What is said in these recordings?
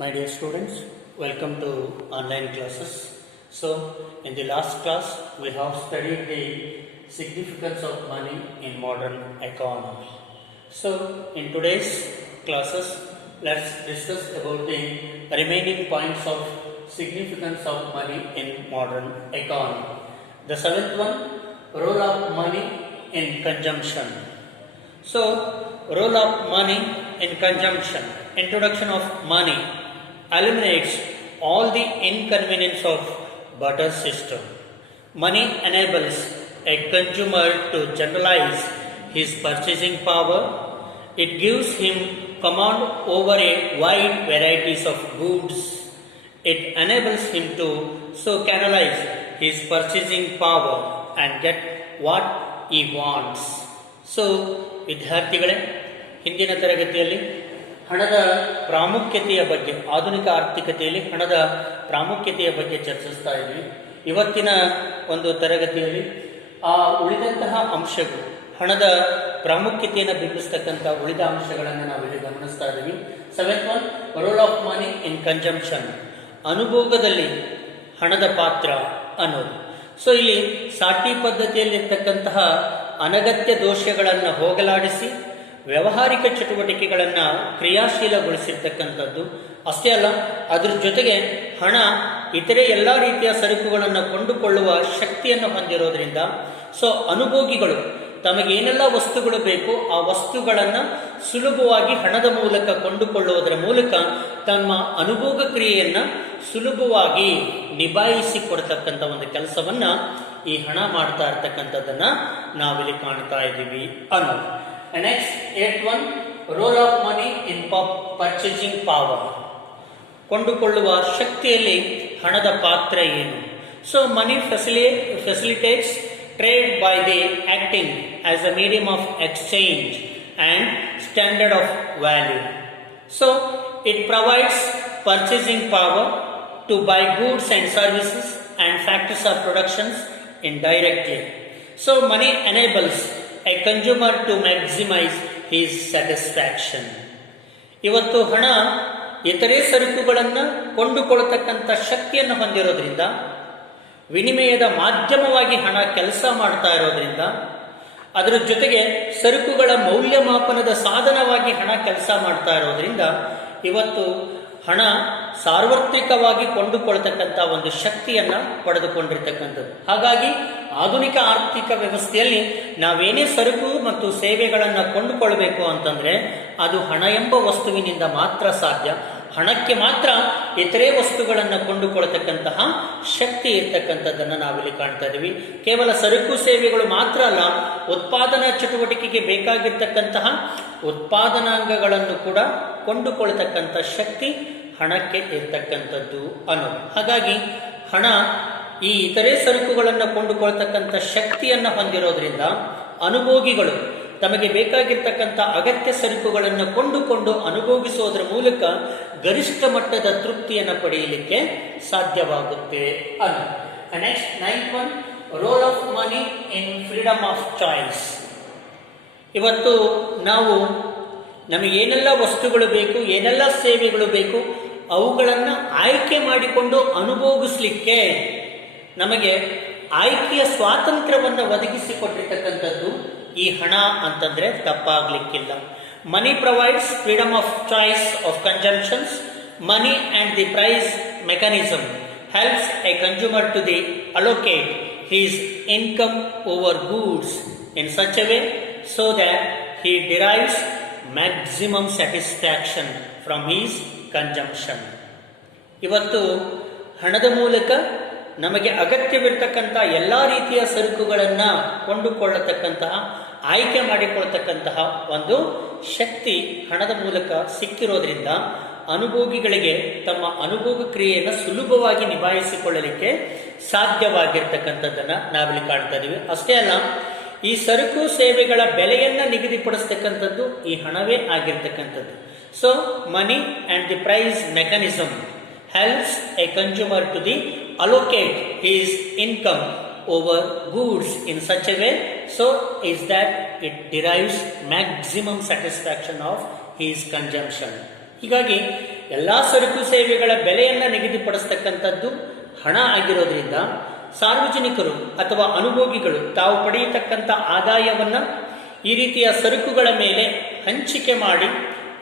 My dear students, welcome to online classes. So, in the last class, we have studied the significance of money in modern economy. So, in today's classes, let's discuss about the remaining points of significance of money in modern economy. The seventh one, role of money in consumption. So, role of money in consumption. Introduction of money eliminates all the inconvenience of barter system. Money enables a consumer to generalize his purchasing power. It gives him command over a wide varieties of goods. It enables him to so canalize his purchasing power and get what he wants. So, ವಿದ್ಯಾರ್ಥಿಗಳೇ, ಹಿಂದಿನ ತರಗತಿಯಲ್ಲಿ ಹಣದ ಪ್ರಾಮುಖ್ಯತೆಯ ಬಗ್ಗೆ, ಆಧುನಿಕ ಆರ್ಥಿಕತೆಯಲ್ಲಿ ಹಣದ ಪ್ರಾಮುಖ್ಯತೆಯ ಬಗ್ಗೆ ಚರ್ಚಿಸ್ತಾ ಇದ್ವಿ. ಇವತ್ತಿನ ಒಂದು ತರಗತಿಯಲ್ಲಿ ಆ ಉಳಿದಂತಹ ಅಂಶಗಳು, ಹಣದ ಪ್ರಾಮುಖ್ಯತೆಯನ್ನು ಬಿಂಬಿಸ್ತಕ್ಕಂಥ ಉಳಿದ ಅಂಶಗಳನ್ನು ನಾವಿಲ್ಲಿ ಗಮನಿಸ್ತಾ ಇದ್ದೀವಿ. Seventh one, role of money in consumption, ಅನುಭೋಗದಲ್ಲಿ ಹಣದ ಪಾತ್ರ ಅನ್ನೋದು. ಸೊ ಇಲ್ಲಿ ಸಾಟಿ ಪದ್ಧತಿಯಲ್ಲಿರ್ತಕ್ಕಂತಹ ಅನಗತ್ಯ ದೋಷಗಳನ್ನು ಹೋಗಲಾಡಿಸಿ ವ್ಯಾವಹಾರಿಕ ಚಟುವಟಿಕೆಗಳನ್ನು ಕ್ರಿಯಾಶೀಲಗೊಳಿಸಿರ್ತಕ್ಕಂಥದ್ದು ಅಷ್ಟೇ ಅಲ್ಲ, ಅದ್ರ ಜೊತೆಗೆ ಹಣ ಇತರೆ ಎಲ್ಲ ರೀತಿಯ ಸರಕುಗಳನ್ನು ಕೊಂಡುಕೊಳ್ಳುವ ಶಕ್ತಿಯನ್ನು ಹೊಂದಿರೋದ್ರಿಂದ ಸೊ ಅನುಭೋಗಿಗಳು ತಮಗೇನೆಲ್ಲ ವಸ್ತುಗಳು ಬೇಕು ಆ ವಸ್ತುಗಳನ್ನು ಸುಲಭವಾಗಿ ಹಣದ ಮೂಲಕ ಕೊಂಡುಕೊಳ್ಳುವುದರ ಮೂಲಕ ತಮ್ಮ ಅನುಭೋಗ ಕ್ರಿಯೆಯನ್ನು ಸುಲಭವಾಗಿ ನಿಭಾಯಿಸಿಕೊಡ್ತಕ್ಕಂಥ ಒಂದು ಕೆಲಸವನ್ನು ಈ ಹಣ ಮಾಡ್ತಾ ಇರ್ತಕ್ಕಂಥದ್ದನ್ನು ನಾವಿಲ್ಲಿ ಕಾಣ್ತಾ ಇದ್ದೀವಿ ಅನ್ನೋದು. Next, eight one, role of money in purchasing power, ಕೊಂಡುಕೊಳ್ಳುವ ಶಕ್ತಿಯಲ್ಲಿ ಹಣದ ಪಾತ್ರ ಏನು? So money facilitates trade by the acting as a medium of exchange and standard of value. So it provides purchasing power to buy goods and services and factors of productions indirectly. So money enables a consumer to maximize his satisfaction. ಇವತ್ತು ಹಣ ಇತರೆ ಸರಕುಗಳನ್ನು ಕೊಂಡುಕೊಳ್ಳತಕ್ಕಂಥ ಶಕ್ತಿಯನ್ನು ಹೊಂದಿರೋದ್ರಿಂದ, ವಿನಿಮಯದ ಮಾಧ್ಯಮವಾಗಿ ಹಣ ಕೆಲಸ ಮಾಡ್ತಾ ಇರೋದ್ರಿಂದ, ಅದರ ಜೊತೆಗೆ ಸರಕುಗಳ ಮೌಲ್ಯಮಾಪನದ ಸಾಧನವಾಗಿ ಹಣ ಕೆಲಸ ಮಾಡ್ತಾ ಇರೋದ್ರಿಂದ ಇವತ್ತು ಹಣ ಸಾರ್ವತ್ರಿಕವಾಗಿ ಕೊಂಡುಕೊಳ್ತಕ್ಕಂಥ ಒಂದು ಶಕ್ತಿಯನ್ನು ಪಡೆದುಕೊಂಡಿರ್ತಕ್ಕಂಥದ್ದು. ಹಾಗಾಗಿ ಆಧುನಿಕ ಆರ್ಥಿಕ ವ್ಯವಸ್ಥೆಯಲ್ಲಿ ನಾವೇನೇ ಸರಕು ಮತ್ತು ಸೇವೆಗಳನ್ನು ಕೊಂಡುಕೊಳ್ಬೇಕು ಅಂತಂದರೆ ಅದು ಹಣ ಎಂಬ ವಸ್ತುವಿನಿಂದ ಮಾತ್ರ ಸಾಧ್ಯ. ಹಣಕ್ಕೆ ಮಾತ್ರ ಇತರೆ ವಸ್ತುಗಳನ್ನು ಕೊಂಡುಕೊಳ್ತಕ್ಕಂತಹ ಶಕ್ತಿ ಇರ್ತಕ್ಕಂಥದ್ದನ್ನು ನಾವಿಲ್ಲಿ ಕಾಣ್ತಾ ಇದ್ದೀವಿ. ಕೇವಲ ಸರಕು ಸೇವೆಗಳು ಮಾತ್ರ ಅಲ್ಲ, ಉತ್ಪಾದನಾ ಚಟುವಟಿಕೆಗೆ ಬೇಕಾಗಿರ್ತಕ್ಕಂತಹ ಉತ್ಪಾದನಾಂಗಗಳನ್ನು ಕೂಡ ಕೊಂಡುಕೊಳ್ತಕ್ಕಂಥ ಶಕ್ತಿ ಹಣಕ್ಕೆ ಇರ್ತಕ್ಕಂಥದ್ದು ಅನ್ನೋದು. ಹಾಗಾಗಿ ಹಣ ಈ ಇತರೆ ಸರಕುಗಳನ್ನು ಕೊಂಡುಕೊಳ್ತಕ್ಕಂಥ ಶಕ್ತಿಯನ್ನು ಹೊಂದಿರೋದ್ರಿಂದ ಅನುಭೋಗಿಗಳು ತಮಗೆ ಬೇಕಾಗಿರ್ತಕ್ಕಂಥ ಅಗತ್ಯ ಸರಕುಗಳನ್ನು ಕೊಂಡುಕೊಂಡು ಅನುಭೋಗಿಸೋದ್ರ ಮೂಲಕ ಗರಿಷ್ಠ ಮಟ್ಟದ ತೃಪ್ತಿಯನ್ನು ಪಡೆಯಲಿಕ್ಕೆ ಸಾಧ್ಯವಾಗುತ್ತೆ ಅನ್ನೋ. Next, ninth one, role of money in freedom of choice. ಇವತ್ತು ನಾವು ನಮಗೇನೆಲ್ಲ ವಸ್ತುಗಳು ಬೇಕು, ಏನೆಲ್ಲ ಸೇವೆಗಳು ಬೇಕು, ಅವುಗಳನ್ನು ಆಯ್ಕೆ ಮಾಡಿಕೊಂಡು ಅನುಭೋಗಿಸ್ಲಿಕ್ಕೆ ನಮಗೆ ಆಯ್ಕೆಯ ಸ್ವಾತಂತ್ರ್ಯವನ್ನು ಒದಗಿಸಿಕೊಟ್ಟಿರ್ತಕ್ಕಂಥದ್ದು ಈ ಹಣ ಅಂತಂದ್ರೆ ತಪ್ಪಾಗ್ಲಿಕ್ಕಿಲ್ಲ. Money provides freedom of choice of consumptions. Money and the price mechanism helps a consumer to the allocate his income over goods in such a way so that he derives maximum satisfaction from his consumption. ಇವತ್ತು ಹಣದ ಮೂಲಕ ನಮಗೆ ಅಗತ್ಯವಿರತಕ್ಕಂಥ ಎಲ್ಲ ರೀತಿಯ ಸರಕುಗಳನ್ನು ಕೊಂಡುಕೊಳ್ಳತಕ್ಕಂತಹ, ಆಯ್ಕೆ ಮಾಡಿಕೊಳ್ತಕ್ಕಂತಹ ಒಂದು ಶಕ್ತಿ ಹಣದ ಮೂಲಕ ಸಿಕ್ಕಿರೋದ್ರಿಂದ ಅನುಭೋಗಿಗಳಿಗೆ ತಮ್ಮ ಅನುಭೋಗ ಕ್ರಿಯೆಯನ್ನು ಸುಲಭವಾಗಿ ನಿಭಾಯಿಸಿಕೊಳ್ಳಲಿಕ್ಕೆ ಸಾಧ್ಯವಾಗಿರ್ತಕ್ಕಂಥದ್ದನ್ನು ನಾವಿಲ್ಲಿ ಕಾಣ್ತಾ ಇದ್ದೀವಿ. ಅಷ್ಟೇ ಅಲ್ಲ, ಈ ಸರಕು ಸೇವೆಗಳ ಬೆಲೆಯನ್ನು ನಿಗದಿಪಡಿಸ್ತಕ್ಕಂಥದ್ದು ಈ ಹಣವೇ ಆಗಿರ್ತಕ್ಕಂಥದ್ದು. So money and the price mechanism helps a consumer to the allocate his income over goods in such a way so is that it derives maximum satisfaction of his consumption. ಹೀಗಾಗಿ ಎಲ್ಲ ಸರಕು ಸೇವೆಗಳ ಬೆಲೆಯನ್ನು ನಿಗದಿಪಡಿಸ್ತಕ್ಕಂಥದ್ದು ಹಣ ಆಗಿರೋದ್ರಿಂದ ಸಾರ್ವಜನಿಕರು ಅಥವಾ ಅನುಭೋಗಿಗಳು ತಾವು ಪಡೆಯತಕ್ಕಂಥ ಆದಾಯವನ್ನು ಈ ರೀತಿಯ ಸರಕುಗಳ ಮೇಲೆ ಹಂಚಿಕೆ ಮಾಡಿ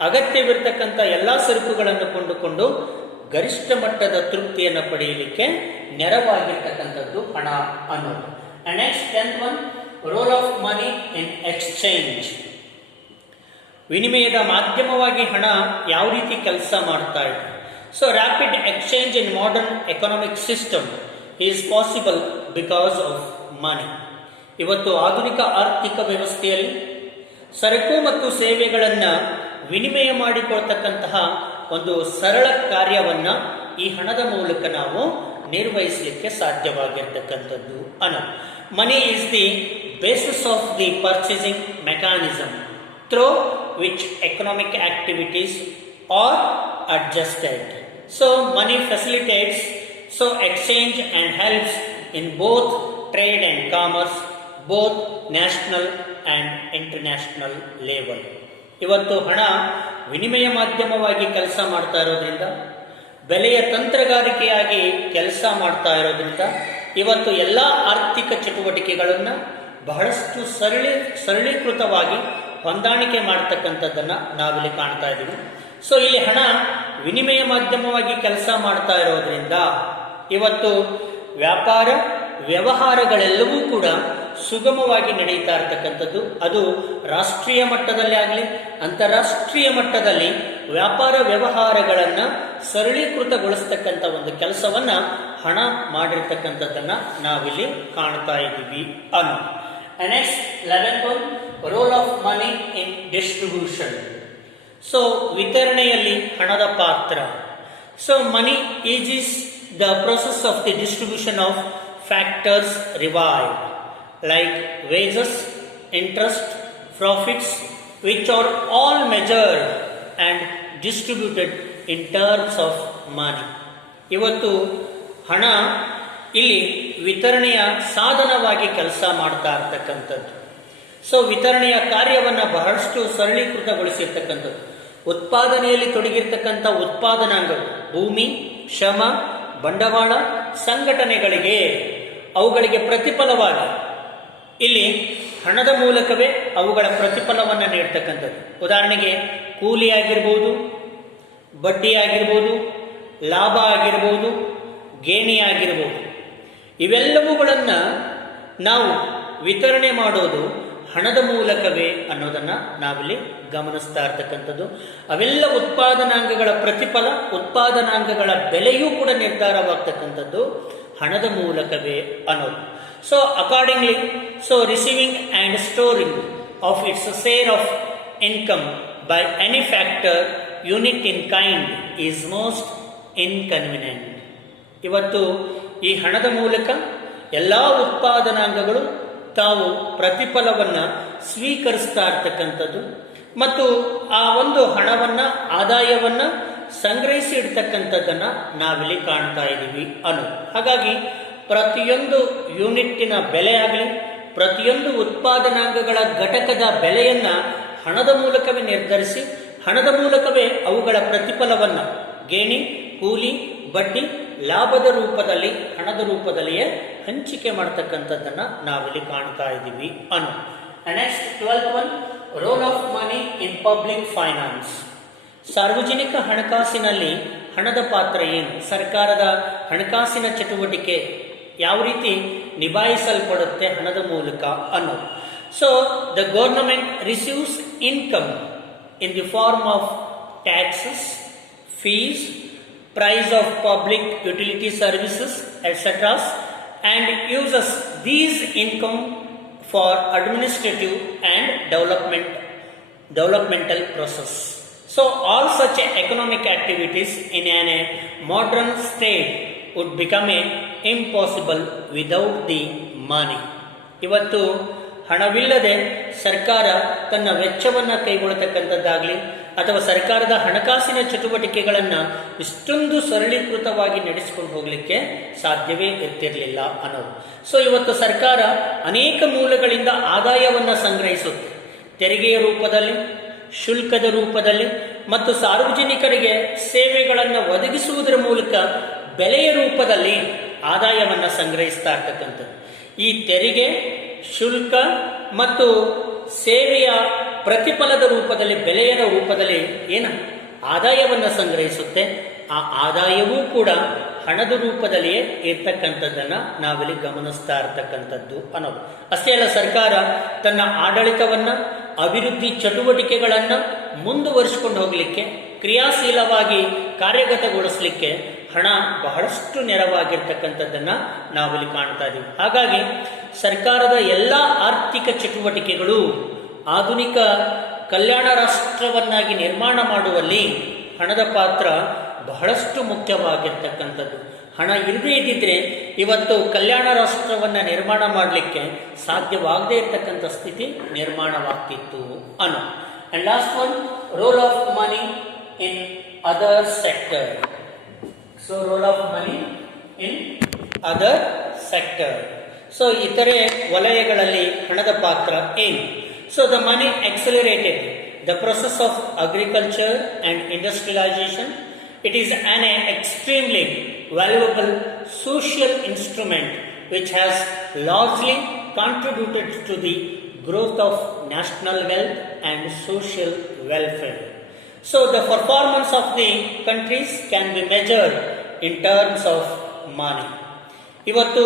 ಅಗತ್ಯವಿರತಕ್ಕಂಥ ಎಲ್ಲ ಸರಕುಗಳನ್ನು ಕೊಂಡುಕೊಂಡು ಗರಿಷ್ಠ ಮಟ್ಟದ ತೃಪ್ತಿಯನ್ನು ಪಡೆಯಲಿಕ್ಕೆ ನೆರವಾಗಿರ್ತಕ್ಕಂಥದ್ದು ಹಣ ಅನ್ನೋದು. And next 10th one, roll of money in exchange. ವಿನಿಮಯದ ಮಾಧ್ಯಮವಾಗಿ ಹಣ ಯಾವ ರೀತಿ ಕೆಲಸ ಮಾಡ್ತಾ ಇದೆ? So rapid exchange in modern economic system is possible because of money. ಇವತ್ತು ಆಧುನಿಕ ಆರ್ಥಿಕ ವ್ಯವಸ್ಥೆಯಲ್ಲಿ ಸರಕು ಮತ್ತು ಸೇವೆಗಳನ್ನು ವಿನಿಮಯ ಮಾಡಿಕೊಳ್ತಕ್ಕಂತಹ ಒಂದು ಸರಳ ಕಾರ್ಯವನ್ನು ಈ ಹಣದ ಮೂಲಕ ನಾವು ನಿರ್ವಹಿಸಲಿಕ್ಕೆ ಸಾಧ್ಯವಾಗಿರ್ತಕ್ಕಂಥದ್ದು ಅನ್ನೋದು. Money is the basis of the purchasing mechanism through which economic activities are adjusted. So money facilitates exchange and helps in both trade and commerce, both national and international level. ಇವತ್ತು ಹಣ ವಿನಿಮಯ ಮಾಧ್ಯಮವಾಗಿ ಕೆಲಸ ಮಾಡ್ತಾ ಇರೋದ್ರಿಂದ, ಬೆಲೆಯ ತಂತ್ರಗಾರಿಕೆಯಾಗಿ ಕೆಲಸ ಮಾಡ್ತಾ ಇರೋದ್ರಿಂದ ಇವತ್ತು ಎಲ್ಲ ಆರ್ಥಿಕ ಚಟುವಟಿಕೆಗಳನ್ನು ಬಹಳಷ್ಟು ಸರಳೀಕೃತವಾಗಿ ಹೊಂದಾಣಿಕೆ ಮಾಡ್ತಕ್ಕಂಥದ್ದನ್ನು ನಾವಿಲ್ಲಿ ಕಾಣ್ತಾ ಇದ್ದೀವಿ. ಸೊ ಇಲ್ಲಿ ಹಣ ವಿನಿಮಯ ಮಾಧ್ಯಮವಾಗಿ ಕೆಲಸ ಮಾಡ್ತಾ ಇರೋದ್ರಿಂದ ಇವತ್ತು ವ್ಯಾಪಾರ ವ್ಯವಹಾರಗಳೆಲ್ಲವೂ ಕೂಡ ಸುಗಮವಾಗಿ ನಡೀತಾ ಇರತಕ್ಕಂಥದ್ದು. ಅದು ರಾಷ್ಟ್ರೀಯ ಮಟ್ಟದಲ್ಲಿ ಆಗಲಿ ಅಂತಾರಾಷ್ಟ್ರೀಯ ಮಟ್ಟದಲ್ಲಿ ವ್ಯಾಪಾರ ವ್ಯವಹಾರಗಳನ್ನು ಸರಳೀಕೃತಗೊಳಿಸ್ತಕ್ಕಂಥ ಒಂದು ಕೆಲಸವನ್ನು ಹಣ ಮಾಡಿರ್ತಕ್ಕಂಥದ್ದನ್ನು ನಾವಿಲ್ಲಿ ಕಾಣ್ತಾ ಇದ್ದೀವಿ ಅನ್ನೋ. Next 11th one, roll of money in distribution. So ವಿತರಣೆಯಲ್ಲಿ ಹಣದ ಪಾತ್ರ. So money is the process of the distribution of factors revived like wages, interest, profits which are all measured and distributed in terms of money. ಇವತ್ತು ಹಣ ಇಲ್ಲಿ ವಿತರಣೆಯ ಸಾಧನವಾಗಿ ಕೆಲಸ ಮಾಡ್ತಾ ಇರ್ತಕ್ಕಂಥದ್ದು. ಸೊ ವಿತರಣೆಯ ಕಾರ್ಯವನ್ನು ಬಹಳಷ್ಟು ಸರಳೀಕೃತಗೊಳಿಸಿರ್ತಕ್ಕಂಥದ್ದು. ಉತ್ಪಾದನೆಯಲ್ಲಿ ತೊಡಗಿರ್ತಕ್ಕಂಥ ಉತ್ಪಾದನಾಂಗಗಳು, ಭೂಮಿ, ಶ್ರಮ, ಬಂಡವಾಳ, ಸಂಘಟನೆಗಳಿಗೆ ಅವುಗಳಿಗೆ ಪ್ರತಿಫಲವಾಗಿ ಇಲ್ಲಿ ಹಣದ ಮೂಲಕವೇ ಅವುಗಳ ಪ್ರತಿಫಲವನ್ನು ನೀಡ್ತಕ್ಕಂಥದ್ದು. ಉದಾಹರಣೆಗೆ ಕೂಲಿ ಆಗಿರ್ಬೋದು, ಬಡ್ಡಿ ಆಗಿರ್ಬೋದು, ಲಾಭ ಆಗಿರ್ಬೋದು, ಗೇಣಿ ಆಗಿರ್ಬೋದು. ಇವೆಲ್ಲವುಗಳನ್ನು ನಾವು ವಿತರಣೆ ಮಾಡೋದು ಹಣದ ಮೂಲಕವೇ ಅನ್ನೋದನ್ನು ನಾವಿಲ್ಲಿ ಗಮನಿಸ್ತಾ ಇರ್ತಕ್ಕಂಥದ್ದು. ಅವೆಲ್ಲ ಉತ್ಪಾದನಾಂಗಗಳ ಪ್ರತಿಫಲ, ಉತ್ಪಾದನಾಂಗಗಳ ಬೆಲೆಯೂ ಕೂಡ ನಿರ್ಧಾರವಾಗ್ತಕ್ಕಂಥದ್ದು ಹಣದ ಮೂಲಕವೇ ಅನ್ನೋದು. So accordingly, so receiving and storing of its share of income by any factor unit in kind is most inconvenient. ಇವತ್ತು ಈ ಹಣದ ಮೂಲಕ ಎಲ್ಲ ಉತ್ಪಾದನಾಂಗಗಳು ತಾವು ಪ್ರತಿಫಲವನ್ನು ಸ್ವೀಕರಿಸ್ತಾ ಇರ್ತಕ್ಕಂಥದ್ದು ಮತ್ತು ಆ ಒಂದು ಹಣವನ್ನು, ಆದಾಯವನ್ನು ಸಂಗ್ರಹಿಸಿ ಇಡ್ತಕ್ಕಂಥದ್ದನ್ನು ನಾವಿಲ್ಲಿ ಕಾಣ್ತಾ ಇದ್ದೀವಿ ಅನ್ನೋದು. ಹಾಗಾಗಿ ಪ್ರತಿಯೊಂದು ಯೂನಿಟ್ಟಿನ ಬೆಲೆ ಆಗಲಿ, ಪ್ರತಿಯೊಂದು ಉತ್ಪಾದನಾಂಗಗಳ ಘಟಕದ ಬೆಲೆಯನ್ನು ಹಣದ ಮೂಲಕವೇ ನಿರ್ಧರಿಸಿ, ಹಣದ ಮೂಲಕವೇ ಅವುಗಳ ಪ್ರತಿಫಲವನ್ನು ಗೇಣಿ, ಕೂಲಿ, ಬಡ್ಡಿ, ಲಾಭದ ರೂಪದಲ್ಲಿ, ಹಣದ ರೂಪದಲ್ಲಿಯೇ ಹಂಚಿಕೆ ಮಾಡ್ತಕ್ಕಂಥದ್ದನ್ನು ನಾವಿಲ್ಲಿ ಕಾಣ್ತಾ ಇದ್ದೀವಿ ಅನ್ನೋ. Next 12th one, roll of money in public finance. ಸಾರ್ವಜನಿಕ ಹಣಕಾಸಿನಲ್ಲಿ ಹಣದ ಪಾತ್ರ ಏನು? ಸರ್ಕಾರದ ಹಣಕಾಸಿನ ಚಟುವಟಿಕೆ ಯಾವ ರೀತಿ ನಿಭಾಯಿಸಲ್ಪಡುತ್ತೆ ಹಣದ ಮೂಲಕ ಅನ್ನೋದು. So the government receives income in the form of taxes, fees, price of public utility services, etc., and uses these income for administrative and developmental process. So all such economic activities in a modern state would become impossible without the money. ಇವತ್ತು ಹಣವಿಲ್ಲದೆ ಸರ್ಕಾರ ತನ್ನ ವೆಚ್ಚವನ್ನು ಕೈಗೊಳ್ಳತಕ್ಕಂಥದ್ದಾಗಲಿ ಅಥವಾ ಸರ್ಕಾರದ ಹಣಕಾಸಿನ ಚಟುವಟಿಕೆಗಳನ್ನು ಇಷ್ಟೊಂದು ಸರಳೀಕೃತವಾಗಿ ನಡೆಸಿಕೊಂಡು ಹೋಗಲಿಕ್ಕೆ ಸಾಧ್ಯವೇ ಇರ್ತಿರಲಿಲ್ಲ ಅನ್ನೋದು. ಸೊ ಇವತ್ತು ಸರ್ಕಾರ ಅನೇಕ ಮೂಲಗಳಿಂದ ಆದಾಯವನ್ನು ಸಂಗ್ರಹಿಸುತ್ತೆ. ತೆರಿಗೆಯ ರೂಪದಲ್ಲಿ, ಶುಲ್ಕದ ರೂಪದಲ್ಲಿ ಮತ್ತು ಸಾರ್ವಜನಿಕರಿಗೆ ಸೇವೆಗಳನ್ನು ಒದಗಿಸುವುದರ ಮೂಲಕ ಬೆಲೆಯ ರೂಪದಲ್ಲಿ ಆದಾಯವನ್ನು ಸಂಗ್ರಹಿಸ್ತಾ ಇರ್ತಕ್ಕಂಥದ್ದು. ಈ ತೆರಿಗೆ, ಶುಲ್ಕ ಮತ್ತು ಸೇವೆಯ ಪ್ರತಿಫಲದ ರೂಪದಲ್ಲಿ, ಬೆಲೆಯ ರೂಪದಲ್ಲಿ ಏನು ಆದಾಯವನ್ನು ಸಂಗ್ರಹಿಸುತ್ತೆ, ಆ ಆದಾಯವೂ ಕೂಡ ಹಣದ ರೂಪದಲ್ಲಿಯೇ ಇರ್ತಕ್ಕಂಥದ್ದನ್ನು ನಾವಿಲ್ಲಿ ಗಮನಿಸ್ತಾ ಇರ್ತಕ್ಕಂಥದ್ದು ಅನ್ನೋದು. ಅಷ್ಟೇ ಅಲ್ಲ, ಸರ್ಕಾರ ತನ್ನ ಆಡಳಿತವನ್ನು, ಅಭಿವೃದ್ಧಿ ಚಟುವಟಿಕೆಗಳನ್ನು ಮುಂದುವರಿಸಿಕೊಂಡು ಹೋಗಲಿಕ್ಕೆ, ಕ್ರಿಯಾಶೀಲವಾಗಿ ಕಾರ್ಯಗತಗೊಳಿಸಲಿಕ್ಕೆ ಹಣ ಬಹಳಷ್ಟು ನೆರವಾಗಿರ್ತಕ್ಕಂಥದ್ದನ್ನು ನಾವಿಲ್ಲಿ ಕಾಣ್ತಾ ಇದ್ದೀವಿ. ಹಾಗಾಗಿ ಸರ್ಕಾರದ ಎಲ್ಲ ಆರ್ಥಿಕ ಚಟುವಟಿಕೆಗಳು ಆಧುನಿಕ ಕಲ್ಯಾಣ ರಾಷ್ಟ್ರವನ್ನಾಗಿ ನಿರ್ಮಾಣ ಮಾಡುವಲ್ಲಿ ಹಣದ ಪಾತ್ರ ಬಹಳಷ್ಟು ಮುಖ್ಯವಾಗಿರ್ತಕ್ಕಂಥದ್ದು. ಹಣ ಇಲ್ಲದೇ ಇದ್ದಿದ್ರೆ ಇವತ್ತು ಕಲ್ಯಾಣ ರಾಷ್ಟ್ರವನ್ನು ನಿರ್ಮಾಣ ಮಾಡಲಿಕ್ಕೆ ಸಾಧ್ಯವಾಗದೇ ಇರತಕ್ಕಂಥ ಸ್ಥಿತಿ ನಿರ್ಮಾಣವಾಗ್ತಿತ್ತು ಅನ್ನೋ. And last one, role of money in other sector. So roll of money in other sector. So ಇತರೆ ವಲಯಗಳಲ್ಲಿ ಹಣದ ಪಾತ್ರ ಏನು? So the money accelerated the process of agriculture and industrialization. It is an extremely valuable social instrument which has largely contributed to the growth of national wealth and social welfare. So the performance of the countries can be measured in terms of money. ಇವತ್ತು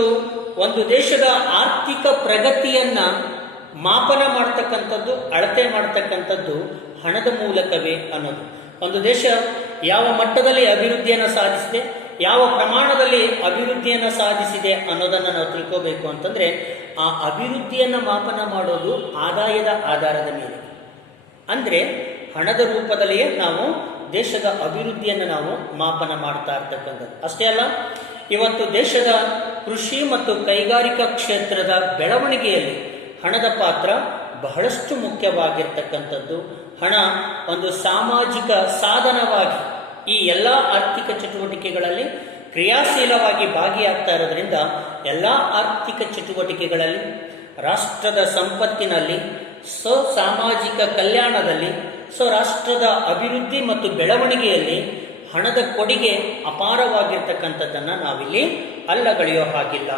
ಒಂದು ದೇಶದ ಆರ್ಥಿಕ ಪ್ರಗತಿಯನ್ನ ಮಾಪನ ಮಾಡ್ತಕ್ಕಂಥದ್ದು, ಅಳತೆ ಮಾಡ್ತಕ್ಕಂಥದ್ದು ಹಣದ ಮೂಲಕವೇ ಅನ್ನೋದು. ಒಂದು ದೇಶ ಯಾವ ಮಟ್ಟದಲ್ಲಿ ಅಭಿವೃದ್ಧಿಯನ್ನು ಸಾಧಿಸಿದೆ, ಯಾವ ಪ್ರಮಾಣದಲ್ಲಿ ಅಭಿವೃದ್ಧಿಯನ್ನು ಸಾಧಿಸಿದೆ ಅನ್ನೋದನ್ನು ನಾವು ತಿಳ್ಕೋಬೇಕು ಅಂತಂದ್ರೆ, ಆ ಅಭಿವೃದ್ಧಿಯನ್ನು ಮಾಪನ ಮಾಡೋದು ಆದಾಯದ ಆಧಾರದ ಮೇಲೆ, ಅಂದ್ರೆ ಹಣದ ರೂಪದಲ್ಲಿಯೇ ನಾವು ದೇಶದ ಅಭಿವೃದ್ಧಿಯನ್ನು ನಾವು ಮಾಪನ ಮಾಡ್ತಾ ಇರ್ತಕ್ಕಂಥದ್ದು. ಅಷ್ಟೇ ಅಲ್ಲ, ಇವತ್ತು ದೇಶದ ಕೃಷಿ ಮತ್ತು ಕೈಗಾರಿಕಾ ಕ್ಷೇತ್ರದ ಬೆಳವಣಿಗೆಯಲ್ಲಿ ಹಣದ ಪಾತ್ರ ಬಹಳಷ್ಟು ಮುಖ್ಯವಾಗಿರ್ತಕ್ಕಂಥದ್ದು. ಹಣ ಒಂದು ಸಾಮಾಜಿಕ ಸಾಧನವಾಗಿ ಈ ಎಲ್ಲ ಆರ್ಥಿಕ ಚಟುವಟಿಕೆಗಳಲ್ಲಿ ಕ್ರಿಯಾಶೀಲವಾಗಿ ಭಾಗಿಯಾಗ್ತಾ ಇರೋದ್ರಿಂದ ಎಲ್ಲ ಆರ್ಥಿಕ ಚಟುವಟಿಕೆಗಳಲ್ಲಿ, ರಾಷ್ಟ್ರದ ಸಂಪತ್ತಿನಲ್ಲಿ, ಸಾಮಾಜಿಕ ಕಲ್ಯಾಣದಲ್ಲಿ, ರಾಷ್ಟ್ರದ ಅಭಿವೃದ್ಧಿ ಮತ್ತು ಬೆಳವಣಿಗೆಯಲ್ಲಿ ಹಣದ ಕೊಡುಗೆ ಅಪಾರವಾಗಿರ್ತಕ್ಕಂಥದ್ದನ್ನು ನಾವಿಲ್ಲಿ ಅಲ್ಲಗಳೆಯೋ ಹಾಗಿಲ್ಲ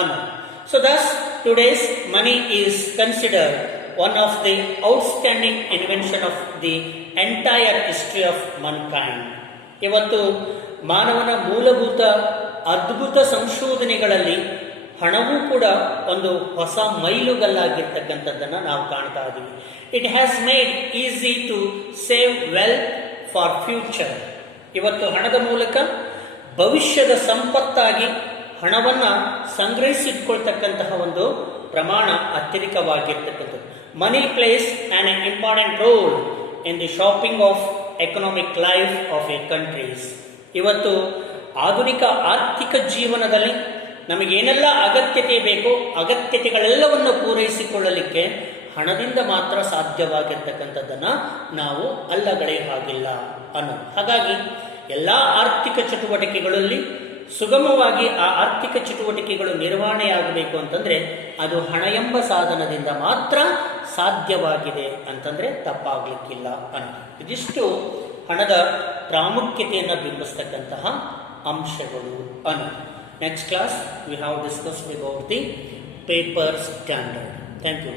ಅನ್ನೋದು. So thus today's money is considered one of the outstanding invention of the entire history of mankind. ಇವತ್ತು ಮಾನವನ ಮೂಲಭೂತ ಅದ್ಭುತ ಸಂಶೋಧನೆಗಳಲ್ಲಿ ಹಣವೂ ಕೂಡ ಒಂದು ಹೊಸ ಮೈಲುಗಲ್ಲಾಗಿರ್ತಕ್ಕಂಥದ್ದನ್ನು ನಾವು ಕಾಣ್ತಾ ಇದ್ದೀವಿ. It has made easy to save wealth for future. ಇವತ್ತು ಹಣದ ಮೂಲಕ ಭವಿಷ್ಯದ ಸಂಪತ್ತಾಗಿ ಹಣವನ್ನು ಸಂಗ್ರಹಿಸಿಟ್ಕೊಳ್ತಕ್ಕಂತಹ ಒಂದು ಪ್ರಮಾಣ ಅತ್ಯಧಿಕವಾಗಿರ್ತಕ್ಕಂಥದ್ದು. Money plays an important role in the shaping of economic life of a countries. ಇವತ್ತು ಆಧುನಿಕ ಆರ್ಥಿಕ ಜೀವನದಲ್ಲಿ ನಮಗೇನೆಲ್ಲ ಅಗತ್ಯತೆ ಬೇಕೋ ಅಗತ್ಯತೆಗಳೆಲ್ಲವನ್ನು ಪೂರೈಸಿಕೊಳ್ಳಲಿಕ್ಕೆ ಹಣದಿಂದ ಮಾತ್ರ ಸಾಧ್ಯವಾಗಿರ್ತಕ್ಕಂಥದ್ದನ್ನು ನಾವು ಅಲ್ಲಗಳೆಯ ಹಾಗಿಲ್ಲ ಅನ್ನೋದು. ಹಾಗಾಗಿ ಎಲ್ಲ ಆರ್ಥಿಕ ಚಟುವಟಿಕೆಗಳಲ್ಲಿ ಸುಗಮವಾಗಿ ಆ ಆರ್ಥಿಕ ಚಟುವಟಿಕೆಗಳು ನಿರ್ವಹಣೆಯಾಗಬೇಕು ಅಂತಂದ್ರೆ ಅದು ಹಣ ಎಂಬ ಸಾಧನದಿಂದ ಮಾತ್ರ ಸಾಧ್ಯವಾಗಿದೆ ಅಂತಂದ್ರೆ ತಪ್ಪಾಗ್ಲಿಕ್ಕಿಲ್ಲ ಅನ್ನೋದು. ಇದಿಷ್ಟು ಹಣದ ಪ್ರಾಮುಖ್ಯತೆಯನ್ನು ಬಿಂಬಿಸ್ತಕ್ಕಂತಹ ಅಂಶಗಳು ಅನ್ನೋದು. Next class we have discussed about the paper standard. Thank you.